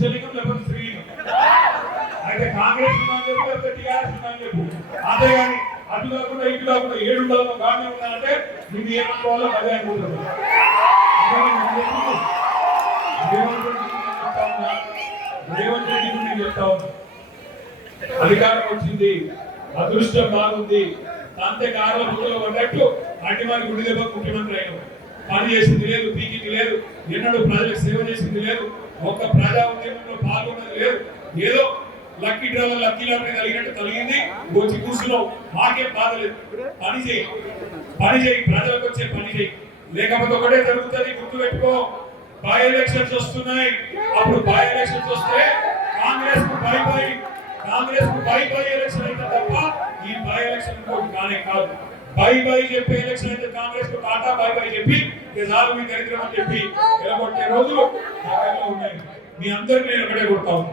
పురుషలింగం లేకపోతే స్త్రీలింగం. అయితే కాంగ్రెస్ ఉందని చెప్పి లేకపోతే టీఆర్ఎస్ ఉందని చెప్పు. అంతేగాని అటు కాకుండా ఇటు కాకుండా 7 ఉండాలో గానే ఉన్నాయంటే నిన్ను ఏమనుకోవాలో అదే అనుకుంటుంది. రేవంత్ రెడ్డి నేను చెప్తా ఉన్నా, అధికారం వచ్చింది, అదృష్టం బాగుంది, తాంతే కార్ల బుద్ధలో పడ్డట్టు అట్టి వారి గుడి దెబ్బ ముఖ్యమంత్రి అయిన పని చేసింది లేదు, పీకింది లేదు, ఎన్నడూ ప్రజలకు సేవ చేసింది లేదు, ఒక్క ప్రజా ఉద్యమంలో పాల్గొన్నది లేదు. ఏదో లక్కీ డ్రాలో లక్కీ లాటరీ కలిగినట్టు కలిగింది, వచ్చి కూర్చున్నావు, మాకేం బాధ లేదు. పని చేయి, ప్రజలకు వచ్చే పని చేయి. లేకపోతే ఒకటే జరుగుతుంది, గుర్తు పెట్టుకో. బై ఎలక్షన్స్ వస్తున్నాయి, అప్పుడు బై ఎలక్షన్స్ వస్తే కాంగ్రెస్ కు బై ఎలక్షన్ అయితే తప్ప ఈ బై ఎలక్షన్ కానే కాదు. బై చెప్పే ఎలక్షన్ అయితే కాంగ్రెస్ కు టాటా బై చెప్పి చాలు మీ దరిద్రం అని చెప్పి నిలబొట్టే రోజులు దగ్గరలో ఉన్నాయి. మీ అందరికీ నేను ఒకటే కొడతాను.